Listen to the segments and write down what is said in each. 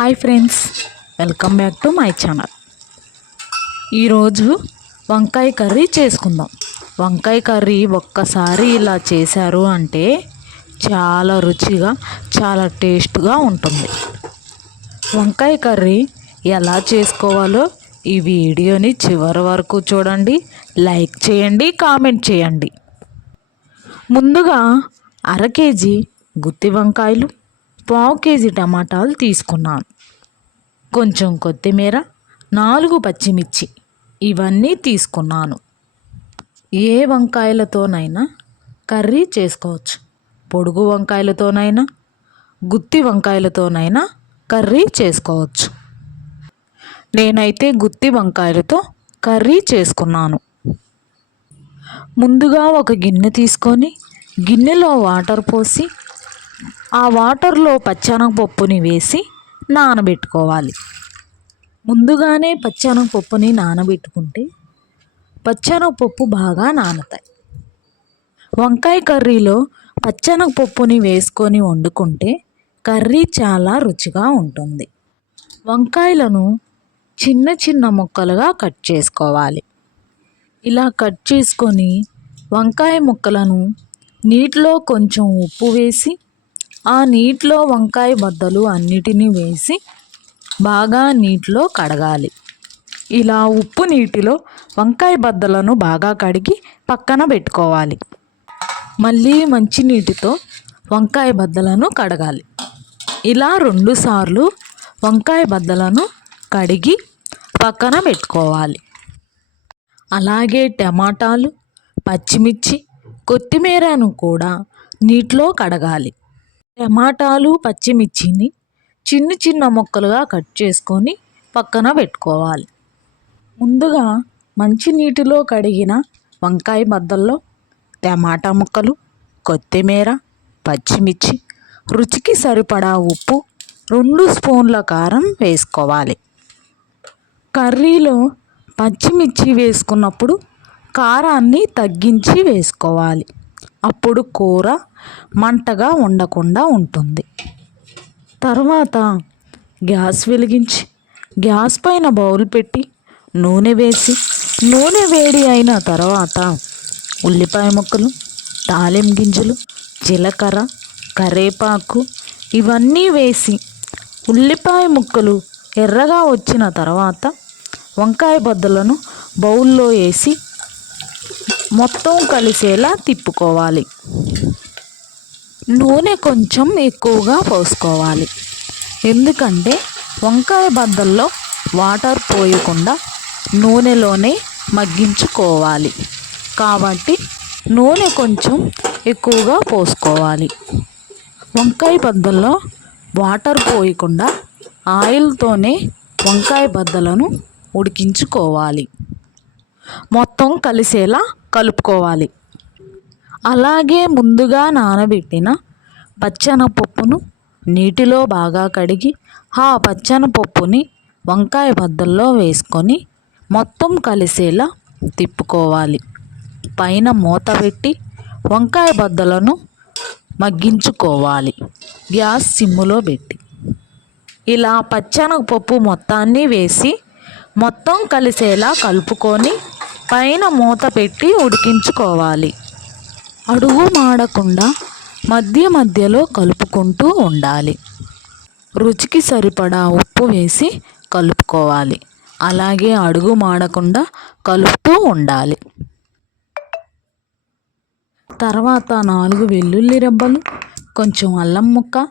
Hi friends, welcome back to my channel. ఈరోజు వంకాయ curry చేసుకుందాం. వంకాయ కర్రీ ఒక్కసారి ఇలా చేశారు అంటే చాలా రుచిగా, చాలా టేస్ట్గా ఉంటుంది. వంకాయ కర్రీ ఎలా చేసుకోవాలో ఈ వీడియోని చివరి వరకు చూడండి, లైక్ చేయండి, కామెంట్ చేయండి. ముందుగా 1/2 కేజీ గుత్తి వంకాయలు, 1/4 కేజీ టమాటాలు తీసుకున్నాను. కొంచెం కొత్తిమీర, 4 పచ్చిమిర్చి ఇవన్నీ తీసుకున్నాను. ఏ వంకాయలతోనైనా కర్రీ చేసుకోవచ్చు. పొడుగు వంకాయలతోనైనా, గుత్తి వంకాయలతోనైనా కర్రీ చేసుకోవచ్చు. నేనైతే గుత్తి వంకాయలతో కర్రీ చేసుకున్నాను. ముందుగా ఒక గిన్నె తీసుకొని గిన్నెలో వాటర్ పోసి ఆ వాటర్లో పచ్చెనగపప్పుని వేసి నానబెట్టుకోవాలి. ముందుగానే పచ్చెనగపప్పుని నానబెట్టుకుంటే పచ్చెనగపప్పు బాగా నానుతాయి. వంకాయ కర్రీలో పచ్చెనగపప్పుని వేసుకొని వండుకుంటే కర్రీ చాలా రుచిగా ఉంటుంది. వంకాయలను చిన్న చిన్న ముక్కలుగా కట్ చేసుకోవాలి. ఇలా కట్ చేసుకొని వంకాయ ముక్కలను నీటిలో కొంచెం ఉప్పు వేసి ఆ నీటిలో వంకాయ బద్దలు అన్నిటినీ వేసి బాగా నీటిలో కడగాలి. ఇలా ఉప్పు నీటిలో వంకాయ బద్దలను బాగా కడిగి పక్కన పెట్టుకోవాలి. మళ్ళీ మంచి నీటితో వంకాయ బద్దలను కడగాలి. ఇలా 2 సార్లు వంకాయ బద్దలను కడిగి పక్కన పెట్టుకోవాలి. అలాగే టమాటాలు, పచ్చిమిర్చి, కొత్తిమీరను కూడా నీటిలో కడగాలి. టమాటాలు, పచ్చిమిర్చిని చిన్న చిన్న ముక్కలుగా కట్ చేసుకొని పక్కన పెట్టుకోవాలి. ముందుగా మంచి నీటిలో కడిగిన వంకాయ బద్దల్లో టమాటా ముక్కలు, కొత్తిమీర, పచ్చిమిర్చి, రుచికి సరిపడా ఉప్పు, 2 స్పూన్ల కారం వేసుకోవాలి. కర్రీలో పచ్చిమిర్చి వేసుకున్నప్పుడు కారాన్ని తగ్గించి వేసుకోవాలి. అప్పుడు కూర మంటగా ఉండకుండా ఉంటుంది. తర్వాత గ్యాస్ వెలిగించి గ్యాస్ పైన బౌల్ పెట్టి నూనె వేసి నూనె వేడి అయిన తర్వాత ఉల్లిపాయ ముక్కలు, తాలింపు గింజలు, జీలకర్ర, కరివేపాకు ఇవన్నీ వేసి ఉల్లిపాయ ముక్కలు ఎర్రగా వచ్చిన తర్వాత వంకాయ బద్దలను బౌల్లో వేసి మొత్తం కలిసేలా తిప్పుకోవాలి. నూనె కొంచెం ఎక్కువగా పోసుకోవాలి. ఎందుకంటే వంకాయ బద్దల్లో వాటర్ పోయకుండా నూనెలోనే మగ్గించుకోవాలి. కాబట్టి నూనె కొంచెం ఎక్కువగా పోసుకోవాలి. వంకాయ బద్దల్లో వాటర్ పోయకుండా ఆయిల్తోనే వంకాయ బద్దలను ఉడికించుకోవాలి. మొత్తం కలిసేలా కలుపుకోవాలి. అలాగే ముందుగా నానబెట్టిన పచ్చెనగపప్పును నీటిలో బాగా కడిగి ఆ పచ్చెనగపప్పుని వంకాయ బద్దల్లో వేసుకొని మొత్తం కలిసేలా తిప్పుకోవాలి. పైన మూత పెట్టి వంకాయ బద్దలను మగ్గించుకోవాలి, గ్యాస్ సిమ్ములో పెట్టి. ఇలా పచ్చెనగపప్పు మొత్తాన్ని వేసి మొత్తం కలిసేలా కలుపుకొని పైన మూత పెట్టి ఉడికించుకోవాలి. అడుగు మాడకుండా మధ్య మధ్యలో కలుపుకుంటూ ఉండాలి. రుచికి సరిపడా ఉప్పు వేసి కలుపుకోవాలి. అలాగే అడుగు మాడకుండా కలుపుతూ ఉండాలి. తర్వాత 4 వెల్లుల్లి రెబ్బలు, కొంచెం అల్లం ముక్క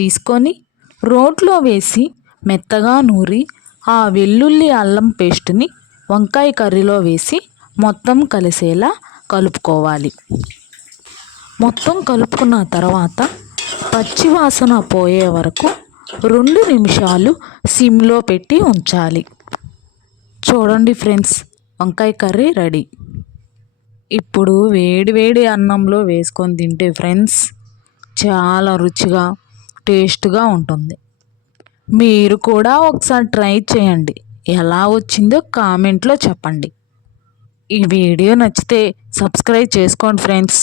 తీసుకొని రోట్లో వేసి మెత్తగా నూరి ఆ వెల్లుల్లి అల్లం పేస్ట్ని వంకాయ కర్రీలో వేసి మొత్తం కలిసేలా కలుపుకోవాలి. మొత్తం కలుపుకున్న తర్వాత పచ్చివాసన పోయే వరకు 2 నిమిషాలు సిమ్లో పెట్టి ఉంచాలి. చూడండి ఫ్రెండ్స్, వంకాయ కర్రీ రెడీ. ఇప్పుడు వేడి వేడి అన్నంలో వేసుకొని తింటే ఫ్రెండ్స్ చాలా రుచిగా, టేస్ట్గా ఉంటుంది. మీరు కూడా ఒకసారి ట్రై చేయండి. ఎలా వచ్చిందో కామెంట్లో చెప్పండి. ఈ వీడియో నచ్చితే సబ్స్క్రైబ్ చేసుకోండి ఫ్రెండ్స్.